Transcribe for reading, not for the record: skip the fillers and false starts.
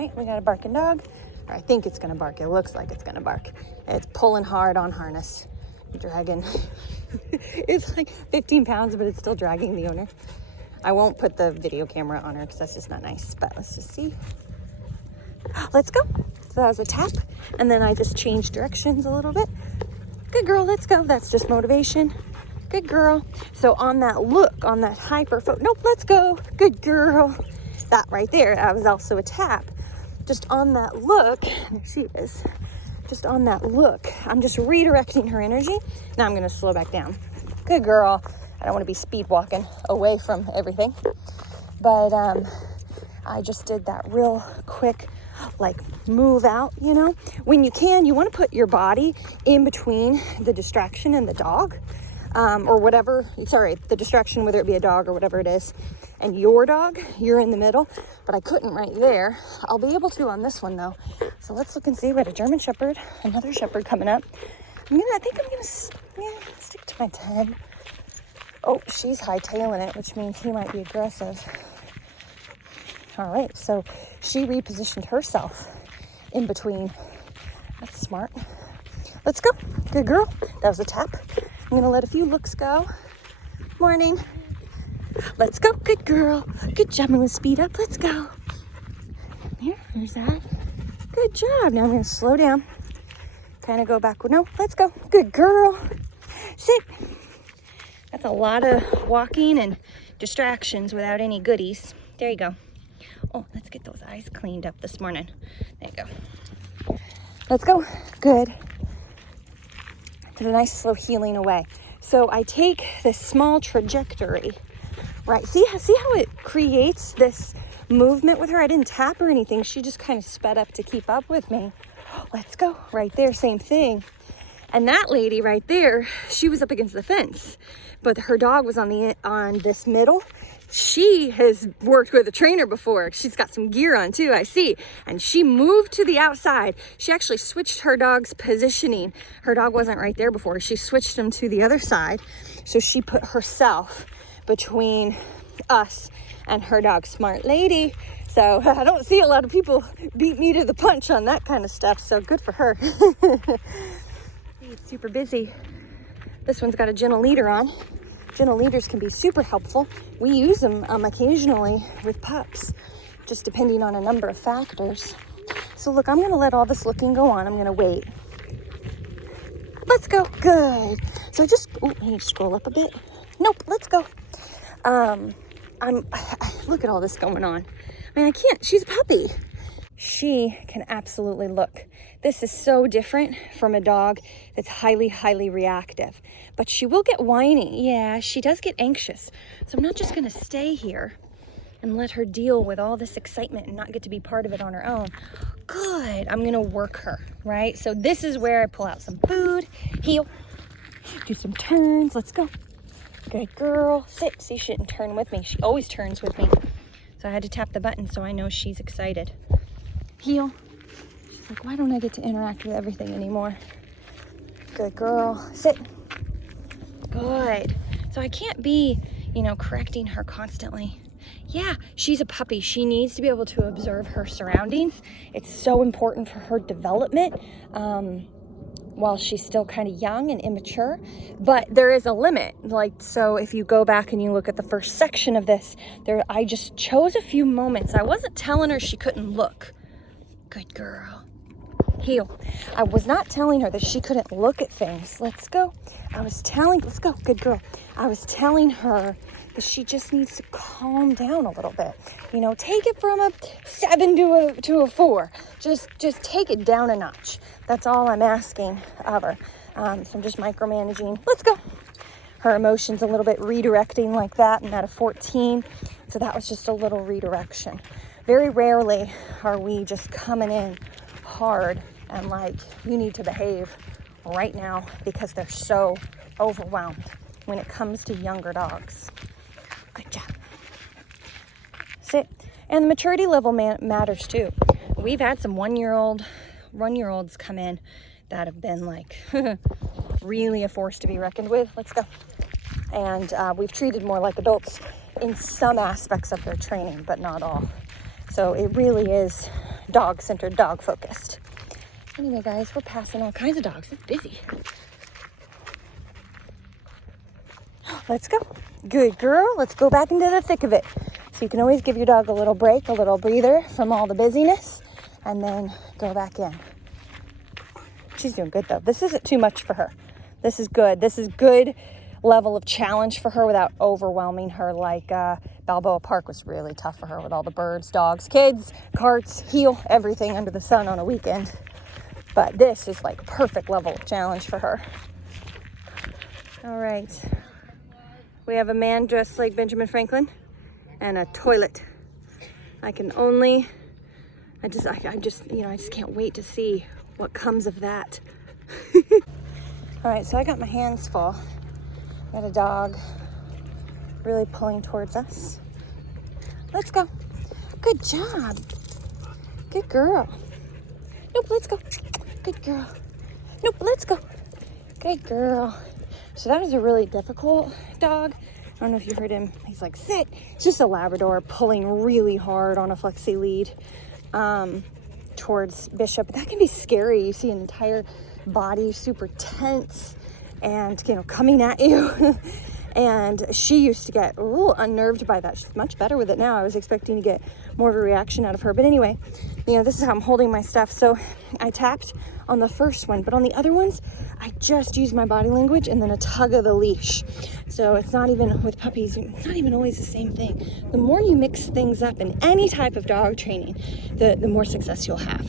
right, we got a barking dog. Or I think it's gonna bark. It looks like it's gonna bark. It's pulling hard on harness. Dragging. It's like 15 pounds, but it's still dragging the owner. I won't put the video camera on her because that's just not nice, but let's just see. Let's go. So that was a tap, and then I just changed directions a little bit. Good girl, let's go. That's just motivation. Good girl. So on that look, on that hyper nope, let's go. Good girl. That right there, that was also a tap. Just on that look, there she is. Just on that look, I'm just redirecting her energy. Now I'm gonna slow back down. Good girl. I don't wanna be speed walking away from everything. But I just did that real quick, like move out, you know? When you can, you wanna put your body in between the distraction and the dog. Or whatever, sorry, the distraction, whether it be a dog or whatever it is, and your dog, you're in the middle, but I couldn't right there. I'll be able to on this one though. So let's look and see. We had a German Shepherd, another Shepherd coming up. I think I'm gonna stick to my 10. Oh, she's hightailing it, which means he might be aggressive. All right, so she repositioned herself in between. That's smart. Let's go. Good girl. That was a tap. I'm gonna let a few looks go. Morning. Let's go. Good girl. Good job. I'm gonna speed up. Let's go. There's that. Good job. Now I'm gonna slow down. Kind of go backward. No, let's go. Good girl. Sit. That's a lot of walking and distractions without any goodies. There you go. Oh, let's get those eyes cleaned up this morning. There you go. Let's go. Good. Did a nice slow healing away. So I take this small trajectory, right? See how it creates this movement with her? I didn't tap or anything. She just kind of sped up to keep up with me. Let's go. Right there, same thing. And that lady right there, she was up against the fence, but her dog was on this middle. She has worked with a trainer before. She's got some gear on too, I see. And she moved to the outside. She actually switched her dog's positioning. Her dog wasn't right there before. She switched him to the other side. So she put herself between us and her dog. Smart lady. So I don't see a lot of people beat me to the punch on that kind of stuff. So good for her. It's super busy. This one's got a gentle leader on. Gentle leaders can be super helpful. We use them occasionally with pups, just depending on a number of factors. So look, I'm gonna let all this looking go on. I'm gonna wait. Let's go. Good. So just, I need to scroll up a bit. Nope, let's go. Look at all this going on. I mean, I can't, she's a puppy. She can absolutely look. This is so different from a dog that's highly, highly reactive. But she will get whiny. Yeah, she does get anxious. So I'm not just gonna stay here and let her deal with all this excitement and not get to be part of it on her own. Good, I'm gonna work her, right? So this is where I pull out some food, heel, do some turns, let's go. Good girl, sit. See, she didn't turn with me. She always turns with me. So I had to tap the button so I know she's excited. Heel. She's like, why don't I get to interact with everything anymore? Good girl. Sit. Good. So I can't be, correcting her constantly. Yeah, she's a puppy. She needs to be able to observe her surroundings. It's so important for her development while she's still kind of young and immature. But there is a limit. So if you go back and you look at the first section of this, I just chose a few moments. I wasn't telling her she couldn't look. Good girl. Heel. I was not telling her that she couldn't look at things. Let's go. Let's go. Good girl. I was telling her that she just needs to calm down a little bit. Take it from a 7 to a 4. Just take it down a notch. That's all I'm asking of her. So I'm just micromanaging. Let's go. Her emotions a little bit redirecting like that, and at a 14. So that was just a little redirection. Very rarely are we just coming in hard and like, you need to behave right now, because they're so overwhelmed when it comes to younger dogs. Good job. Sit. And the maturity level matters too. We've had some one-year-olds come in that have been like really a force to be reckoned with. Let's go. And we've treated more like adults in some aspects of their training, but not all. So it really is dog-centered, dog-focused. Anyway, guys, we're passing all kinds of dogs. It's busy. Let's go. Good girl. Let's go back into the thick of it. So you can always give your dog a little break, a little breather from all the busyness, and then go back in. She's doing good, though. This isn't too much for her. This is good. This is good level of challenge for her without overwhelming her. Like Balboa Park was really tough for her with all the birds, dogs, kids, carts, heel, everything under the sun on a weekend. But this is like perfect level of challenge for her. All right. We have a man dressed like Benjamin Franklin and a toilet. I just can't wait to see what comes of that. All right, so I got my hands full. Got a dog really pulling towards us. Let's go. Good job. Good girl. Nope, let's go. Good girl. Nope, let's go. Good girl. So that was a really difficult dog. I don't know if you heard him. He's like, sit. It's just a Labrador pulling really hard on a flexi lead towards Bishop. That can be scary. You see an entire body super tense and, coming at you. And she used to get a little unnerved by that. She's much better with it now. I was expecting to get more of a reaction out of her. But anyway, this is how I'm holding my stuff. So I tapped on the first one, but on the other ones, I just used my body language and then a tug of the leash. So it's not even with puppies, it's not even always the same thing. The more you mix things up in any type of dog training, the more success you'll have.